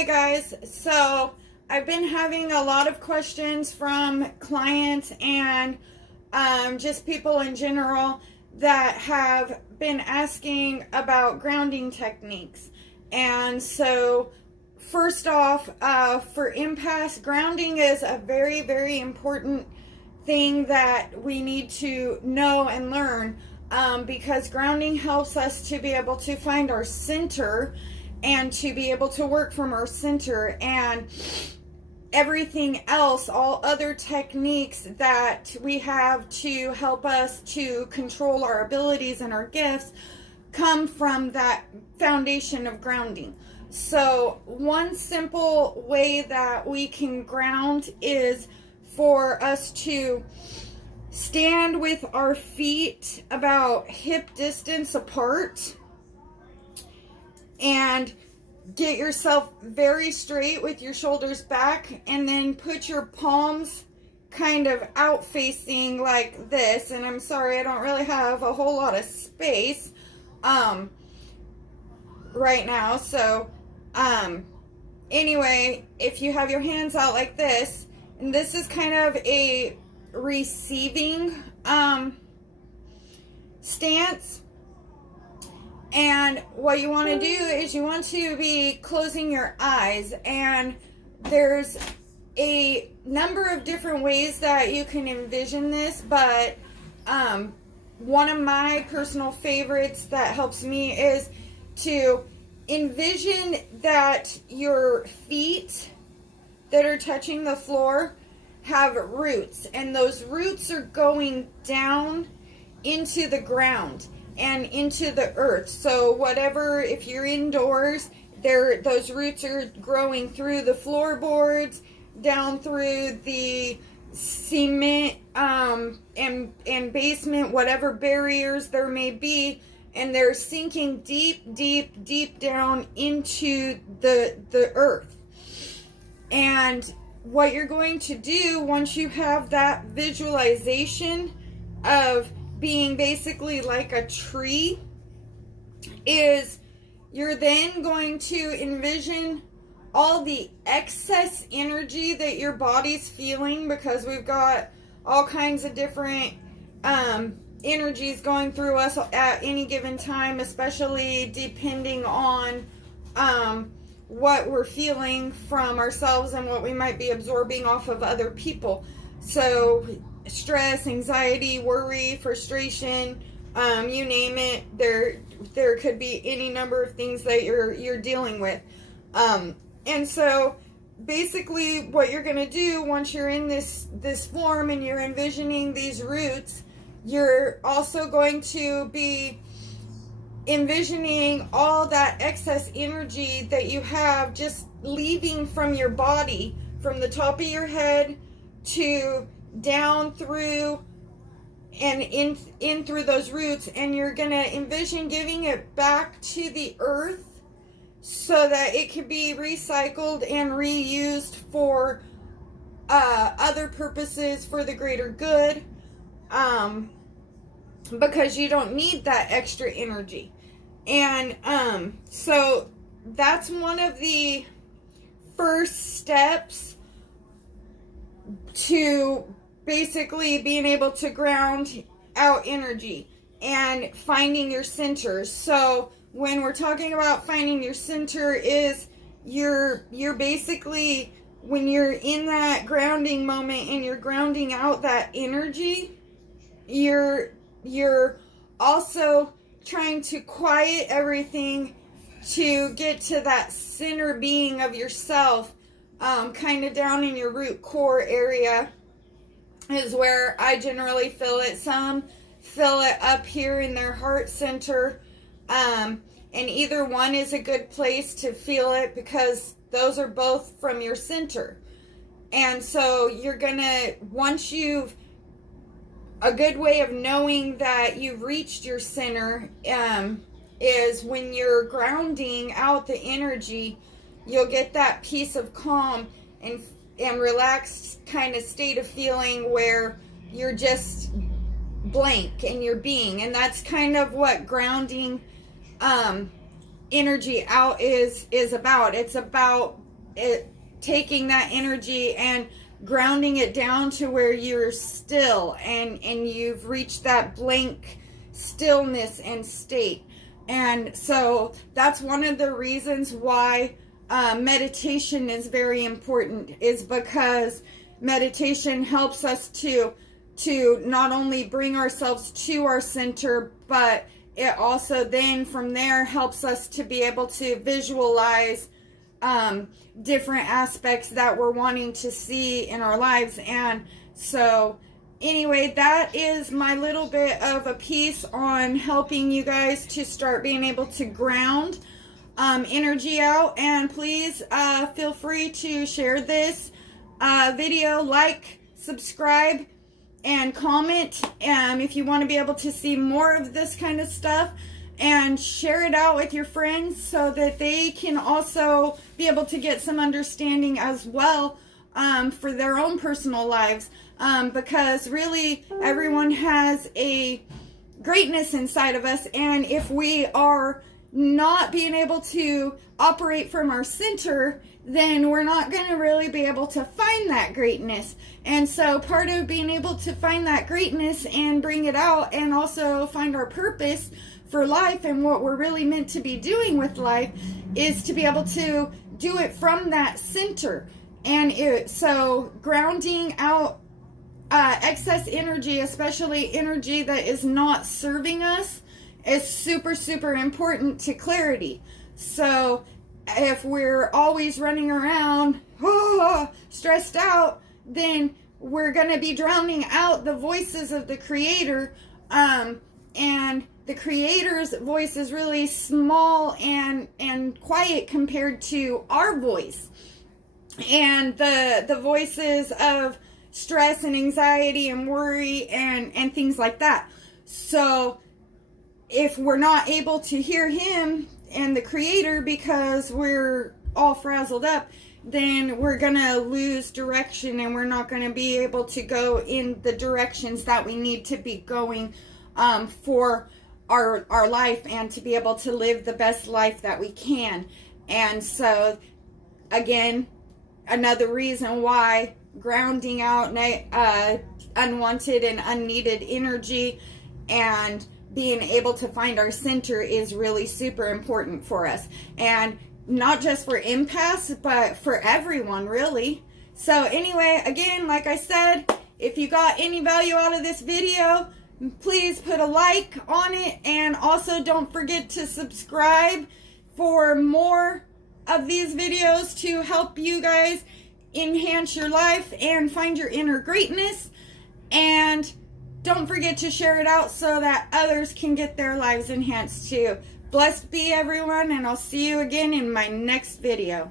Hi guys, so I've been having a lot of questions from clients and just people in general that have been asking about grounding techniques. And so first off, for empaths, grounding is a very, very important thing that we need to know and learn, because grounding helps us to be able to find our center and to be able to work from our center, and everything else, all other techniques that we have to help us to control our abilities and our gifts come from that foundation of grounding. So one simple way that we can ground is for us to stand with our feet about hip distance apart and get yourself very straight with your shoulders back, and then put your palms kind of out facing like this. And I'm sorry, I don't really have a whole lot of space right now. So anyway, if you have your hands out like this, and this is kind of a receiving stance. And what you want to do is you want to be closing your eyes, and there's a number of different ways that you can envision this, but one of my personal favorites that helps me is to envision that your feet that are touching the floor have roots, and those roots are going down into the ground and into the earth. So whatever, if you're indoors, those roots are growing through the floorboards, down through the cement and basement, whatever barriers there may be, and they're sinking deep, deep, deep down into the earth. And what you're going to do once you have that visualization of being basically like a tree is you're then going to envision all the excess energy that your body's feeling, because we've got all kinds of different energies going through us at any given time, especially depending on what we're feeling from ourselves and what we might be absorbing off of other people. So stress, anxiety, worry, frustration, you name it, there could be any number of things that you're dealing with. And so basically what you're going to do once you're in this form and you're envisioning these roots, you're also going to be envisioning all that excess energy that you have just leaving from your body, from the top of your head to down through and in through those roots, and you're going to envision giving it back to the earth so that it can be recycled and reused for other purposes for the greater good, because you don't need that extra energy. And so that's one of the first steps to basically being able to ground out energy and finding your center. So when we're talking about finding your center, is you're basically, when you're in that grounding moment and you're grounding out that energy, you're also trying to quiet everything to get to that center being of yourself, kind of down in your root core area is where I generally feel it. Some feel it up here in their heart center, and either one is a good place to feel it, because those are both from your center. And so you're gonna, once you've, a good way of knowing that you've reached your center is when you're grounding out the energy, you'll get that piece of calm and relaxed kind of state of feeling where you're just blank in your being. And that's kind of what grounding energy out is about. It's about taking that energy and grounding it down to where you're still and you've reached that blank stillness and state. And so that's one of the reasons why meditation is very important, is because meditation helps us to not only bring ourselves to our center, but it also then from there helps us to be able to visualize different aspects that we're wanting to see in our lives. And so anyway, that is my little bit of a piece on helping you guys to start being able to ground energy out. And please feel free to share this video, like, subscribe, and comment if you want to be able to see more of this kind of stuff, and share it out with your friends so that they can also be able to get some understanding as well for their own personal lives, because really everyone has a greatness inside of us, and if we are not being able to operate from our center, then we're not going to really be able to find that greatness. And so part of being able to find that greatness and bring it out, and also find our purpose for life and what we're really meant to be doing with life, is to be able to do it from that center. And so grounding out excess energy, especially energy that is not serving us, is super, super important to clarity. So if we're always running around stressed out, then we're going to be drowning out the voices of the Creator, and the Creator's voice is really small and quiet compared to our voice, and the voices of stress and anxiety and worry and things like that. So if we're not able to hear Him and the Creator because we're all frazzled up, then we're gonna lose direction, and we're not gonna be able to go in the directions that we need to be going for our life, and to be able to live the best life that we can. And so again, another reason why grounding out unwanted and unneeded energy and being able to find our center is really super important for us. And not just for empaths, but for everyone, really. So anyway, again, like I said, if you got any value out of this video, please put a like on it. And also don't forget to subscribe for more of these videos to help you guys enhance your life and find your inner greatness. And don't forget to share it out so that others can get their lives enhanced too. Blessed be everyone, and I'll see you again in my next video.